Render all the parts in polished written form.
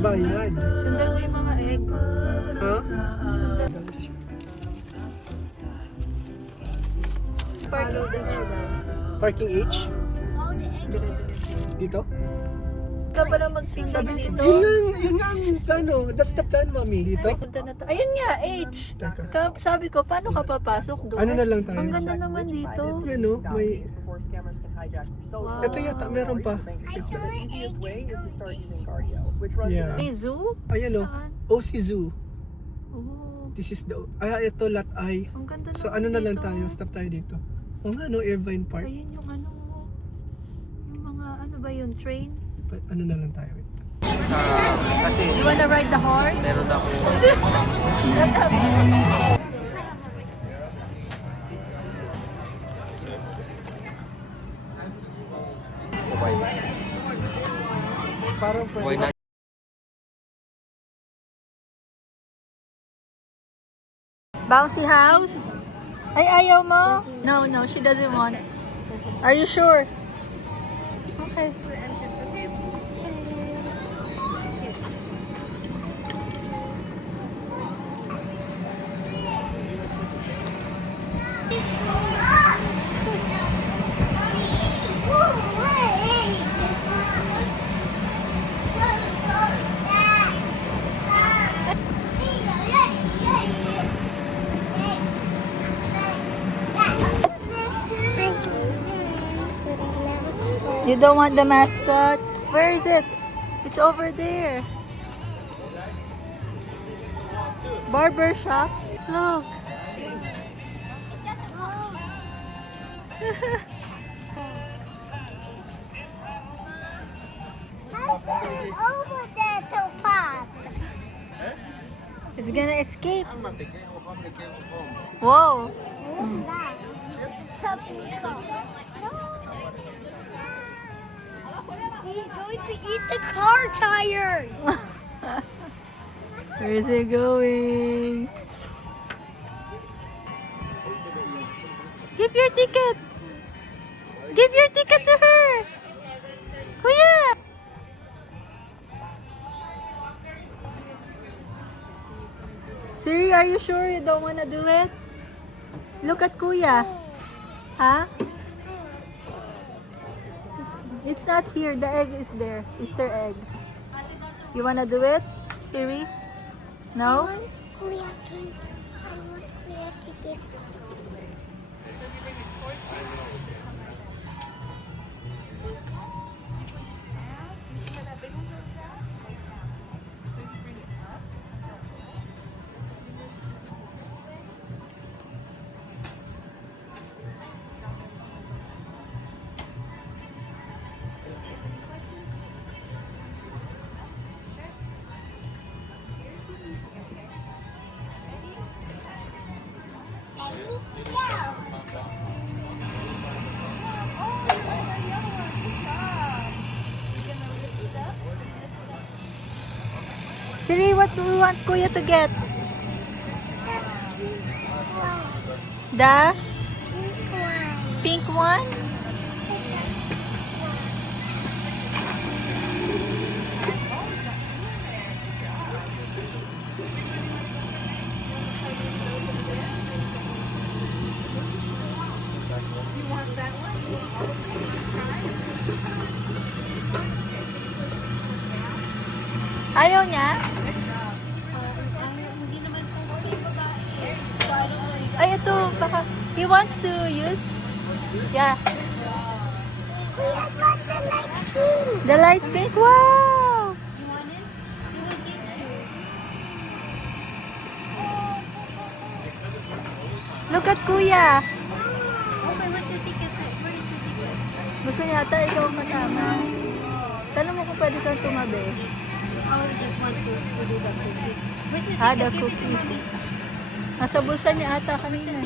bayad. Sundan mo yung mga egg. Ha? Sundan. Parking H daw. Parking H? Dito? Ikaw pala mag-signal dito. Yun nga ang plano. That's the plan, mami. Dito? Punta na ayun nga, H. Teka. Sabi ko, paano ka papasok doon? Ano na lang tayo? Ang ganda naman dito. Yan o, may... Wow. Ito yata, meron pa. Yeah. May zoo? Ayan o, Saan? OC Zoo. Oh, This is the... ito, Lot I. ang ganda So, naman ano na lang dito. tayo? Stop tayo dito. O nga, no? Irvine Park. Ayun yung ano. Yung mga, ano ba yun? Train? Ano na lang tayo? Kasi You wanna ride the horse? meron ako Parang why not? Bouncy house? Ay, ayaw mo? No, no, she doesn't want it. Are you sure? Okay. You don't want the mascot? Where is it? It's over there. Barber shop? Look. Over there to pop. It's gonna escape. Whoa. He's going to eat the car tires. Where is he going? Give your ticket. Give your ticket to her. Kuya. Siri, are you sure you don't want to do it? Look at Kuya. Huh? It's not here. The egg is there. Easter egg. You want to do it, Siri? No? I want Kuya to get Siri, what do we want Kuya to get? The pink one? Ayaw niya? Ay, ito. Baka, he wants to use? Yeah. Kuya got the light pink. The light pink? Wow! Look at Kuya. Gusto niya ata ikaw ang kasama. Tanong mo kung pwede kang tumabi. The cookie. Nasa bulsa niya ata kanina.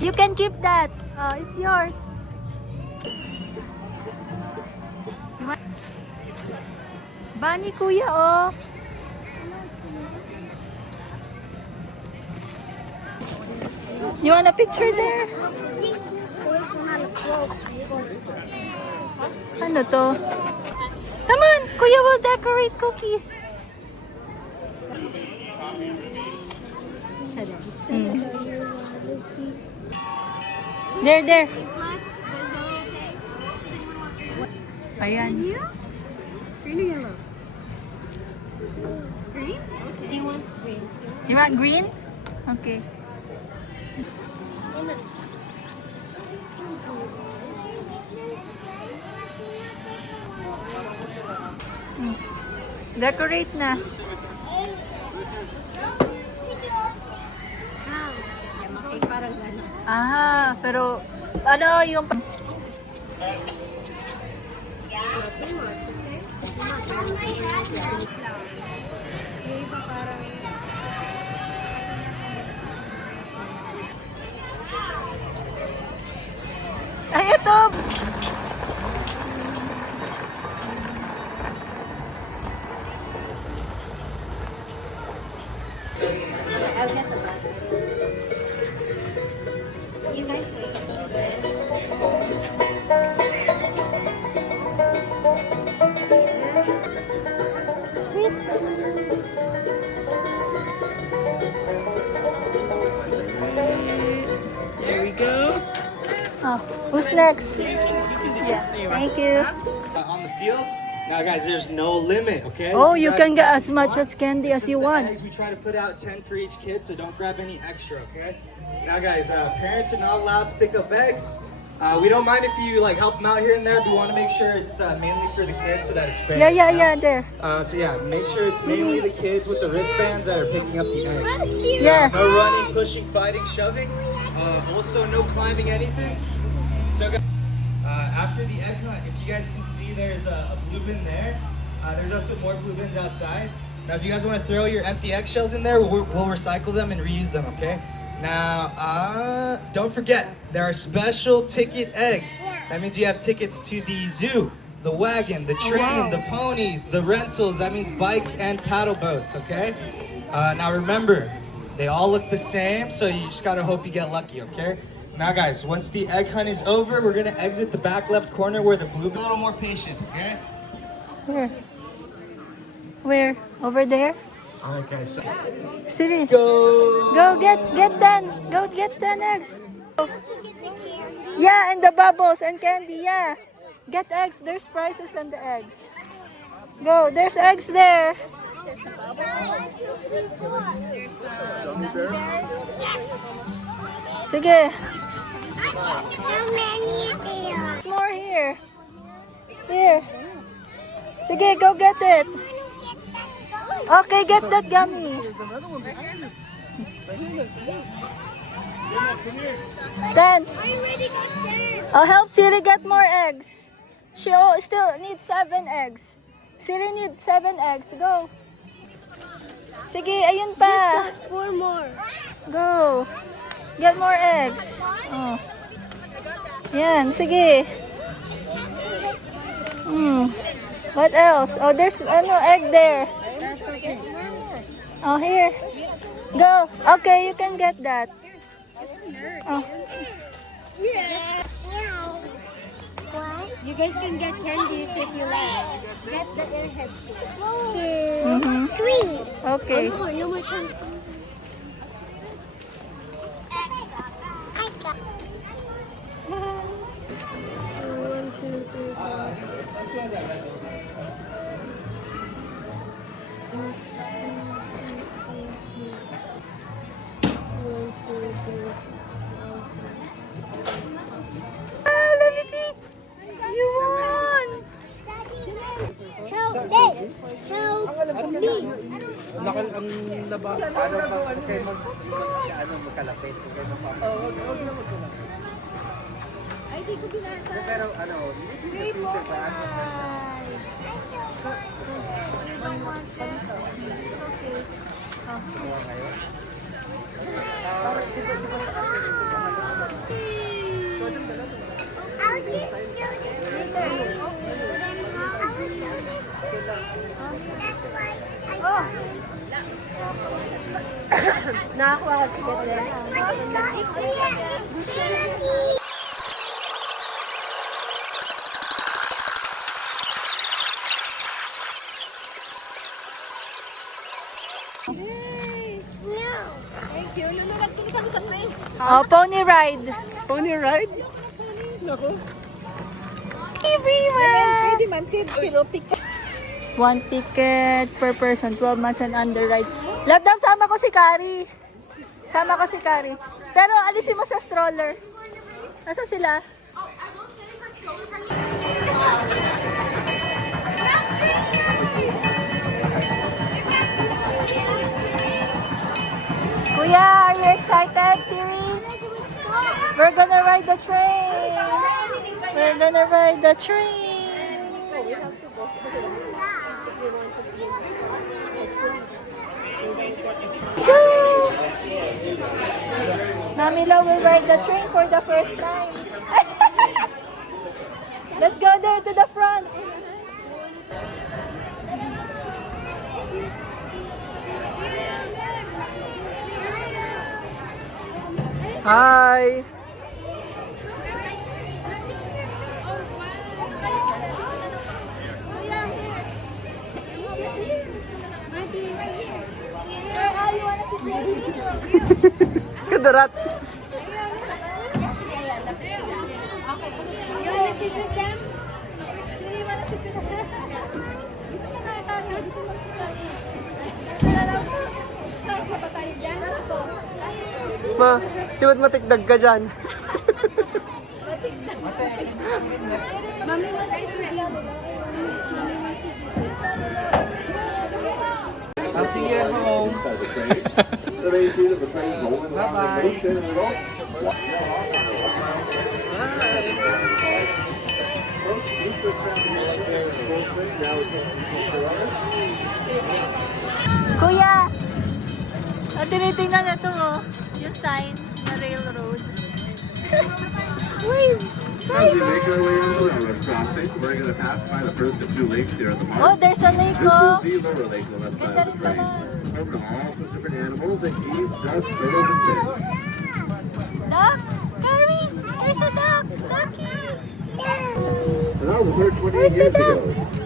You can keep that. Oh, it's yours. You want- Bunny, kuya, oh. You want a picture there? Ano to? Come on, kuya will decorate cookies. There, there. Ayan. Green or yellow? Green? Okay. He wants green. You want green? Okay. Decorate na. Okay, parang gano'n. Ah, pero ano yung Yung iba parang... ay ito. I'll get the basket. You guys There we go. Oh, who's next? Yeah, thank you. On the field, now guys, there's no limit, okay? Oh, you guys can get touch as what much want. as candy This as is you the want. eggs. We try to put out 10 for each kid, so don't grab any extra, okay? Now guys, parents are not allowed to pick up eggs. We don't mind if you like help them out here and there. We want to make sure it's mainly for the kids so that it's fair. Yeah, yeah, you know? yeah, there. So yeah, make sure it's mainly the kids with the wristbands that are picking up the eggs. Yeah. No running, pushing, fighting, shoving. Also, no climbing anything. So guys, after the egg hunt, if you guys can see, there's a blue bin there. There's also more blue bins outside. Now, if you guys want to throw your empty eggshells in there, we'll recycle them and reuse them, okay? Now, don't forget, there are special ticket eggs. That means you have tickets to the zoo, the wagon, the train, the ponies, the rentals. That means bikes and paddle boats, okay? Now remember, they all look the same, so you just gotta hope you get lucky, okay? Now guys, once the egg hunt is over, we're gonna exit the back left corner where the blue. Be a little more patient, okay? Where? Where? Over there? Alright guys, so Siri, go! go get 10. Go get 10 eggs. Yeah, and the bubbles and candy, yeah. Get eggs, there's prizes on the eggs. Go, there's eggs there. Sige, How many are there? there's more here. Here. Sige, go get it. Okay, get that gummy. 10. I already got 10. I'll help Siri get more eggs. She still needs 7 eggs. Siri needs 7 eggs. Go. Sige, ayun pa. Got 4 more. Go. Get more eggs. Oh. Yan, sige. What else? Oh, there's egg there. Oh, here. Go. Okay, you can get that. Oh. Yeah. Meow. What? You guys can get candies if you like. Get the airheads. 2, 3. Okay. Oh, no more candy. I got. Let me see. You won. Help me! Help me! Nakal ang laba. Paano ba kayo magkalapit? Kayo Huwag na magkalapit. Ay, di ko binasa. Pero ano, in the future ba? I'll just show this later. I will show this to you. That's why Nakakuha ka din. But it's not clear. It's candy. No. Thank you. Lulunod ko kami sa train. Oh, pony ride. Pony ride? Nako. Everyone! Pwede man, pero picture. 1 ticket per person, 12 months and under ride. Love, sama ko si Kari. Sama ko si Kari. Pero alisin mo sa stroller. Nasa sila? Kuya, are you excited, Siri? We're gonna ride the train. We're gonna ride the train. Woo! Mami Lo will ride the train for the first time. Let's go there to the front. Hi! Kadarat. You wanna sit with them? Siri, you wanna sit with them? Tapos na pa tayo dyan. Ano to? Ma, tiwad matikdag ka dyan. Mami, was sit with them. Mami, was sit with them. I'll see you at home. Bye-bye. Kuya, tinitingnan na ito oh, yung sign na railroad. Wait, As we make our way over our crossing, we're going to pass by the first of two lakes here at the oh, mark. there's a lake This oh. is the lower lake on that Ganda side of rin the train. pala. Home to all the different animals that eat just turtles and fish. Duck! Karen! There's a duck! Ducky! And that was here 28 years ago.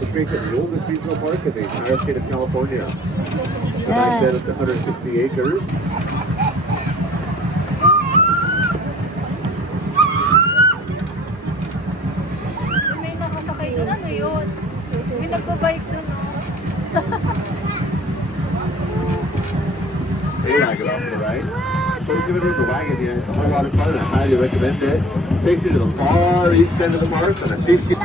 The creek is the oldest regional park in the entire state of California. And I said it's 160 acres. May nakasakay doon. Ano yun? May nagbabike doon oh. They like it off to the right. So give it a wagon here. It's a whole lot of fun. I highly recommend it. Takes you to the far east end of the park on a 50. Oh,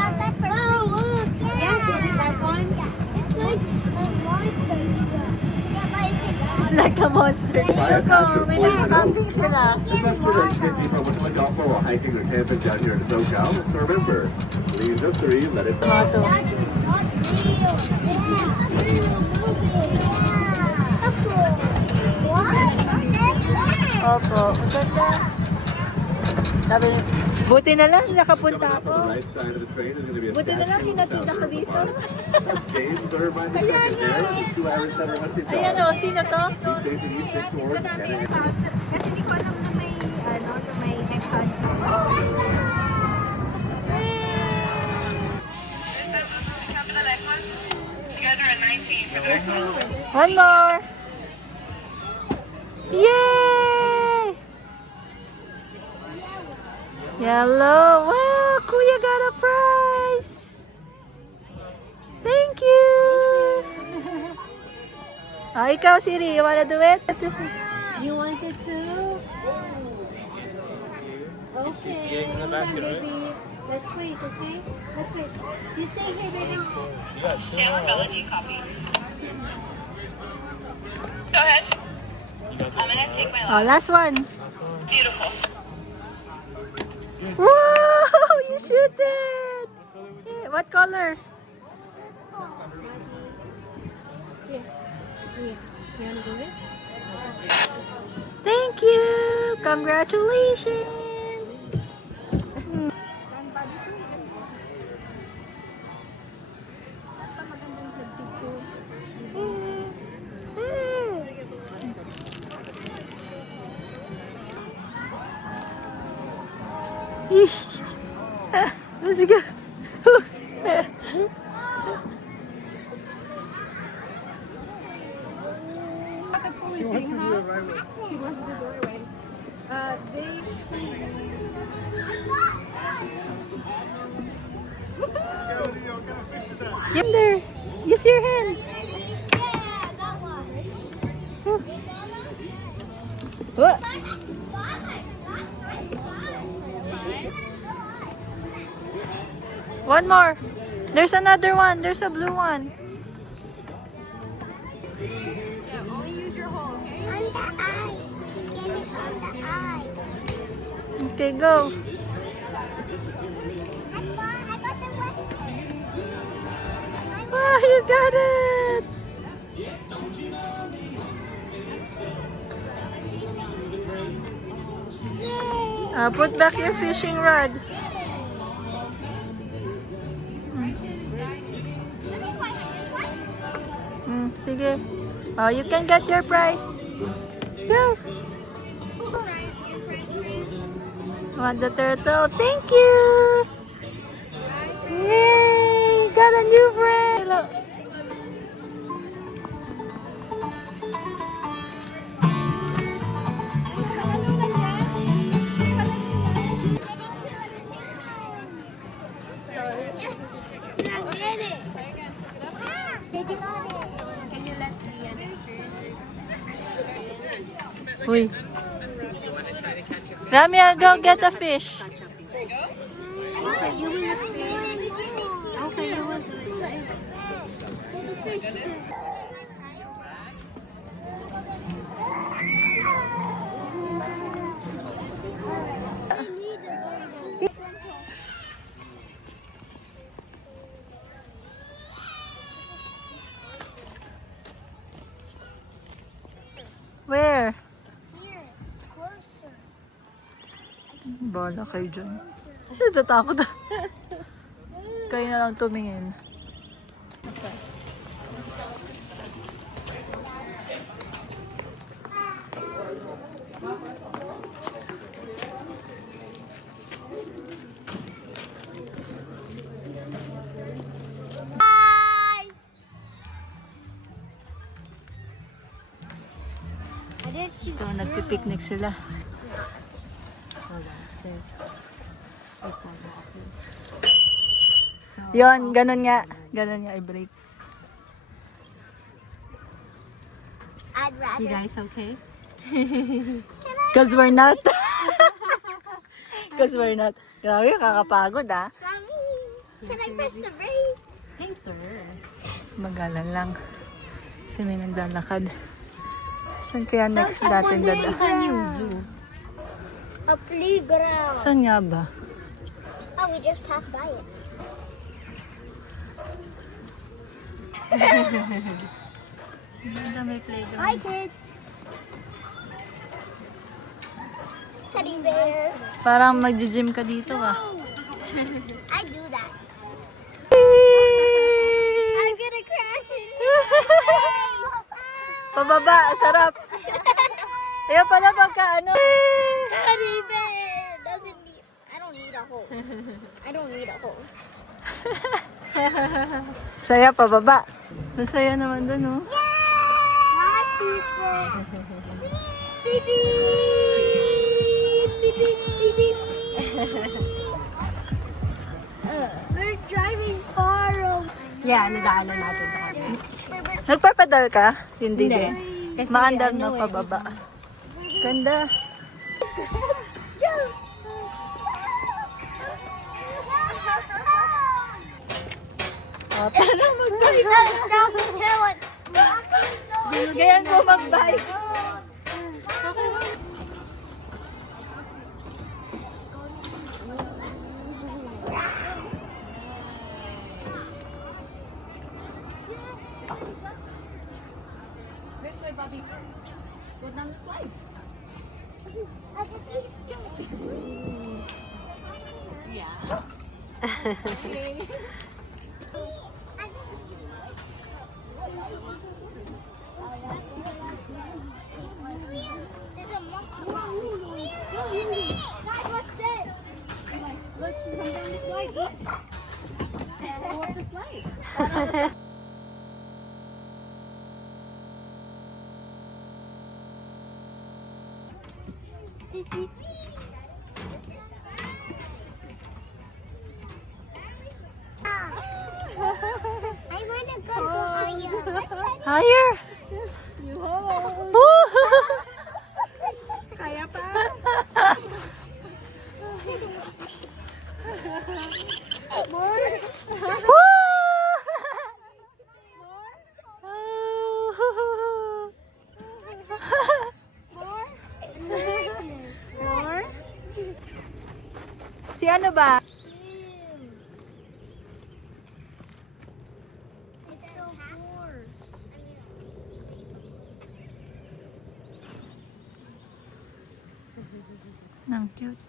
look. Yeah, is it that one? It's like a monster truck. Yeah, but It's like a monster. Look oh, may naka-camping sila. It's not sort of sticky, but when you go or hiking or camping down here in SoCal, so remember, leave the three, let it pass. Maso. statue is not real. This is real movie. What? Opo, ang ganda. Sabi niya, buti na lang nakapunta Coming up ako. on the right side of the train is going to be a Buti na lang statue hinatid of ako South dito. Park. James Irvine II there, the 2 Irish Center Hunting Ayan Dog. o, sino to? He's facing eastern towards Canada. Kasi di ko alam na may, ano, na may econ. One more. Yay! Yellow. Wow, Kuya got a prize. Thank you. Oh, ikaw, Siri, you wanna do it? You wanted to? Okay. Baby. Let's wait, okay? Let's wait. You stay here, baby. Oh, last one. Whoa! You shoot it! Yeah, what color? Thank you! Congratulations! Let's go. She wants to do it right away. She wants to do it right. Yonder. Use your hand. Yeah, that one. What? One more. There's another one. There's a blue one. Only use your hole, okay? On the eye. Get it on the eye. Okay, go. I got the one. Ah, you got it. Put back your fishing rod. Sige. Oh, you can get your prize. Go. Want the turtle? Thank you. Yay! Got a new friend. Look. Yes. Now get it. Take it on it. Can you let me experience it? Uy. Ramya, go get a fish. Okay, you will experience it. Okay, you will do it. Where? Here. Closer. Bala kayo dyan. Natatakot. Kayo na lang tumingin. Bye. I didn't see the So, squirrel. nagpipiknik sila. Yon, ganun nga. Ganun nga, i-break. I'd rather. You guys okay? Cause we're not. Cause we're not. Grabe, kakapagod ah. Mommy, can I press the brake? Magalan lang. Kasi may naglalakad. Saan kaya next natin dada? Saan yung zoo? A playground. Saan nga ba? Oh, we just passed by it. May playground. Hi, kids. Teddy bear. Parang mag-gym ka dito ah. I do that. I'm gonna crash it. Pababa, sarap. Ayaw pala pagka ano. Teddy bear doesn't need. I don't need a hole. I don't need a hole. Saya pababa. Masaya naman dun oh. Hi, people. Beep, beep. Beep, beep, beep, beep. We're driving far away. Yeah, nadaanan natin ito. Nagpapadal ka? Hindi din. Kasi Maandar ano na pababa. Ganda. Down this hill and Gayan mo mag-bike. There's a monkey. Guys, what's this? Look, come down the slide. Look. Go up the slide. I want to go to higher. Higher. Woo! Kaya pa? Woo! Si ano ba? It's so coarse. Ang cute.